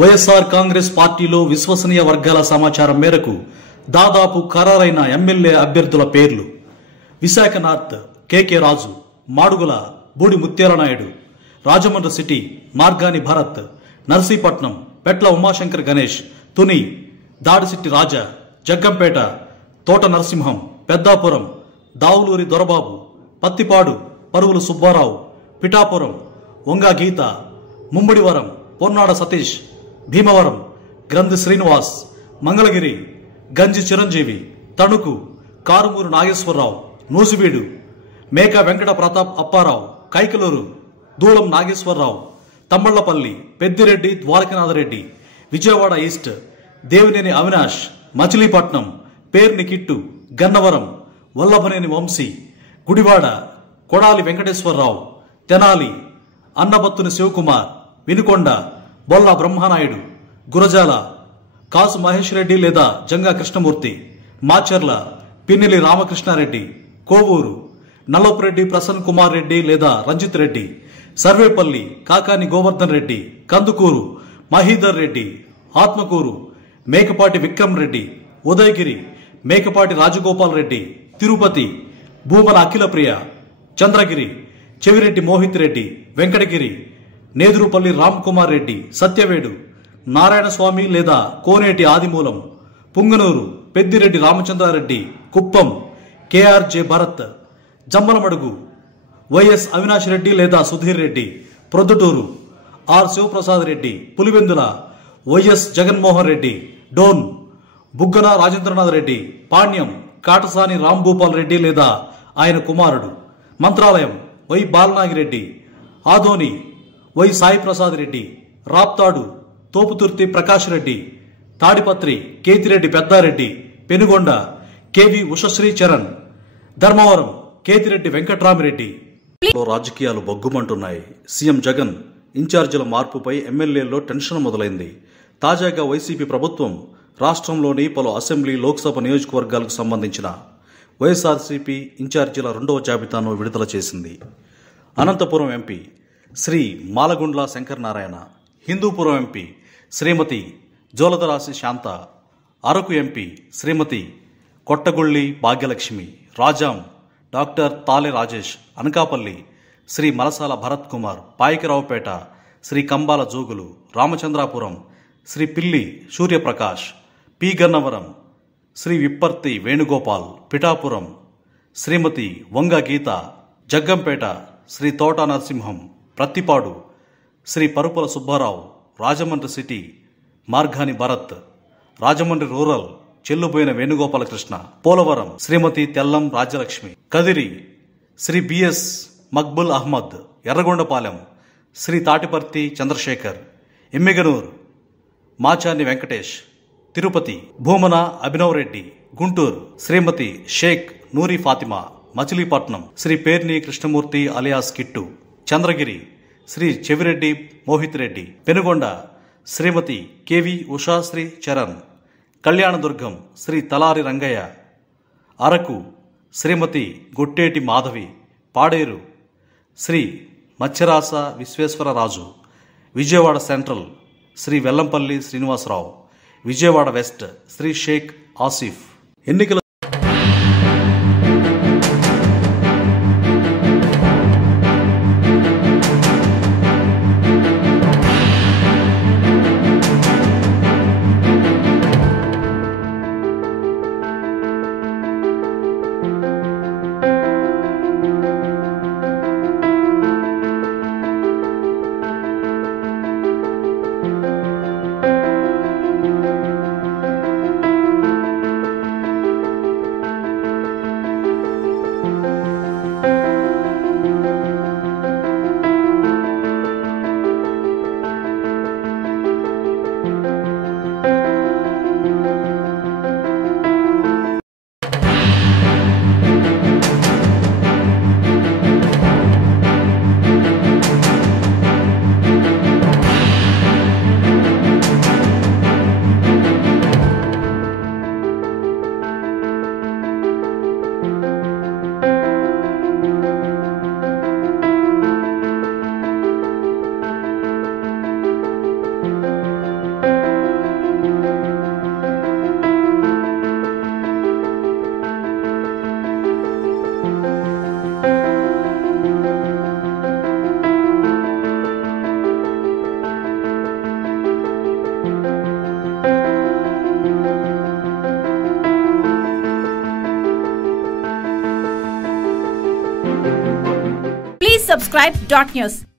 వైఎస్ఆర్ కాంగ్రెస్ పార్టీలో విశ్వసనీయ వర్గాల సమాచారం మేరకు దాదాపు ఖరారైన ఎమ్మెల్యే అభ్యర్థుల పేర్లు: విశాఖ నార్త్ కేకే రాజు, మాడుగుల బూడి ముత్యాల నాయుడు, రాజమండ్రి సిటీ మార్గాని భరత్, నర్సీపట్నం పెట్ల ఉమాశంకర్ గణేష్, తుని దాడిసిట్టి రాజా, జగ్గంపేట తోట నరసింహం, పెద్దాపురం దావులూరి దొరబాబు, పత్తిపాడు పరువులు సుబ్బారావు, పిఠాపురం వంగా గీత, ముమ్మడివరం పొన్నాడ సతీష్, భీమవరం గ్రంథి శ్రీనివాస్, మంగళగిరి గంజి చిరంజీవి, తణుకు కారుమూరు నాగేశ్వరరావు, నూజివీడు మేక వెంకట ప్రతాప్ అప్పారావు, కైకలూరు దూలం నాగేశ్వరరావు, తమ్మళ్లపల్లి పెద్దిరెడ్డి ద్వారకనాథరెడ్డి, విజయవాడ ఈస్ట్ దేవినేని అవినాష్, మచిలీపట్నం పేర్ని కిట్టు, గన్నవరం వల్లభనేని వంశీ, గుడివాడ కొడాలి వెంకటేశ్వరరావు, తెనాలి అన్నబత్తుని శివకుమార్, వినుకొండ బొల్లా బ్రహ్మనాయుడు, గురజాల కాసు మహేష్ రెడ్డి లేదా జంగా కృష్ణమూర్తి, మాచర్ల పిన్నెలి రామకృష్ణారెడ్డి, కోవూరు నల్లపురెడ్డి ప్రసన్న కుమార్ రెడ్డి లేదా రంజిత్ రెడ్డి, సర్వేపల్లి కాకాని గోవర్ధన్ రెడ్డి, కందుకూరు మహీధర్ రెడ్డి, ఆత్మకూరు మేకపాటి విక్రమ్ రెడ్డి, ఉదయగిరి మేకపాటి రాజగోపాల్ రెడ్డి, తిరుపతి భూమన అఖిలప్రియ, చంద్రగిరి చెవిరెడ్డి మోహిత్ రెడ్డి, వెంకటగిరి నేదురుపల్లి రామ్ కుమార్ రెడ్డి, సత్యవేడు నారాయణస్వామి లేదా కోనేటి ఆదిమూలం, పుంగనూరు పెద్దిరెడ్డి రామచంద్రారెడ్డి, కుప్పం కేఆర్జే భరత్, జమ్మలమడుగు వైఎస్ అవినాష్ రెడ్డి లేదా సుధీర్ రెడ్డి, ప్రొద్దుటూరు ఆర్ శివప్రసాద్ రెడ్డి, పులివెందుల వైఎస్ జగన్మోహన్ రెడ్డి, డోన్ బుగ్గన రాజేంద్రనాథ్ రెడ్డి, పాణ్యం కాటసాని రాంభూపాల్ రెడ్డి లేదా ఆయన కుమారుడు, మంత్రాలయం వై బాలనాగిరెడ్డి, ఆదోని వై సాయి ప్రసాద్ రెడ్డి, రాప్తాడు తోపుతుర్తి ప్రకాష్ రెడ్డి, తాడిపత్రి కేతిరెడ్డి పెద్దారెడ్డి, పెనుగొండ కేవి ఉషశ్రీ చరణ్, ధర్మవరం కేతిరెడ్డి వెంకట్రామిరెడ్డి. రాజకీయాలు బొగ్గుమంటున్నాయి. సీఎం జగన్ ఇన్ఛార్జీల మార్పుపై ఎమ్మెల్యేల్లో టెన్షన్ మొదలైంది. తాజాగా వైసీపీ ప్రభుత్వం రాష్ట్రంలోని పలు అసెంబ్లీ లోక్సభ నియోజకవర్గాలకు సంబంధించిన వైఎస్ఆర్సీపీ ఇన్ఛార్జీల 2వ జాబితాను విడుదల చేసింది. అనంతపురం ఎంపీ శ్రీ మాలగుండ్ల శంకరనారాయణ, హిందూపురం ఎంపీ శ్రీమతి జోలదరాశి శాంత, అరకు ఎంపీ శ్రీమతి కొట్టగుళ్లి భాగ్యలక్ష్మి, రాజాం డాక్టర్ తాలె రాజేష్, అనకాపల్లి శ్రీ మలసాల భరత్ కుమార్, పాయకరావుపేట శ్రీ కంబాల జోగులు, రామచంద్రాపురం శ్రీ పిల్లి సూర్యప్రకాష్, పి గన్నవరం శ్రీ విప్పర్తి వేణుగోపాల్, పిఠాపురం శ్రీమతి వంగ గీత, జగ్గంపేట శ్రీ తోట నరసింహం, ప్రత్తిపాడు శ్రీ పరుపుల సుబ్బారావు, రాజమండ్రి సిటీ మార్గాని భరత్, రాజమండ్రి రూరల్ చెల్లుబోయిన వేణుగోపాలకృష్ణ, పోలవరం శ్రీమతి తెల్లం రాజ్యలక్ష్మి, కదిరి శ్రీ బిఎస్ మక్బుల్ అహ్మద్, ఎర్రగొండపాలెం శ్రీ తాటిపర్తి చంద్రశేఖర్, ఎమ్మిగనూర్ మాచాని వెంకటేష్, తిరుపతి భూమన అభినవ్ రెడ్డి, గుంటూరు శ్రీమతి షేక్ నూరి ఫాతిమా, మచిలీపట్నం శ్రీ పేర్ని కృష్ణమూర్తి అలియాస్ కిట్టు, చంద్రగిరి శ్రీ చెవిరెడ్డి మోహిత్ రెడ్డి, పెనుగొండ శ్రీమతి కెవి ఉషాశ్రీ చరణ్, కళ్యాణదుర్గం శ్రీ తలారి రంగయ్య, అరకు శ్రీమతి గొట్టేటి మాధవి, పాడేరు శ్రీ మత్స్యరాస విశ్వేశ్వరరాజు, విజయవాడ సెంట్రల్ శ్రీ వెల్లంపల్లి శ్రీనివాసరావు, విజయవాడ వెస్ట్ శ్రీ షేక్ ఆసిఫ్. ఎన్నికల subscribe .news.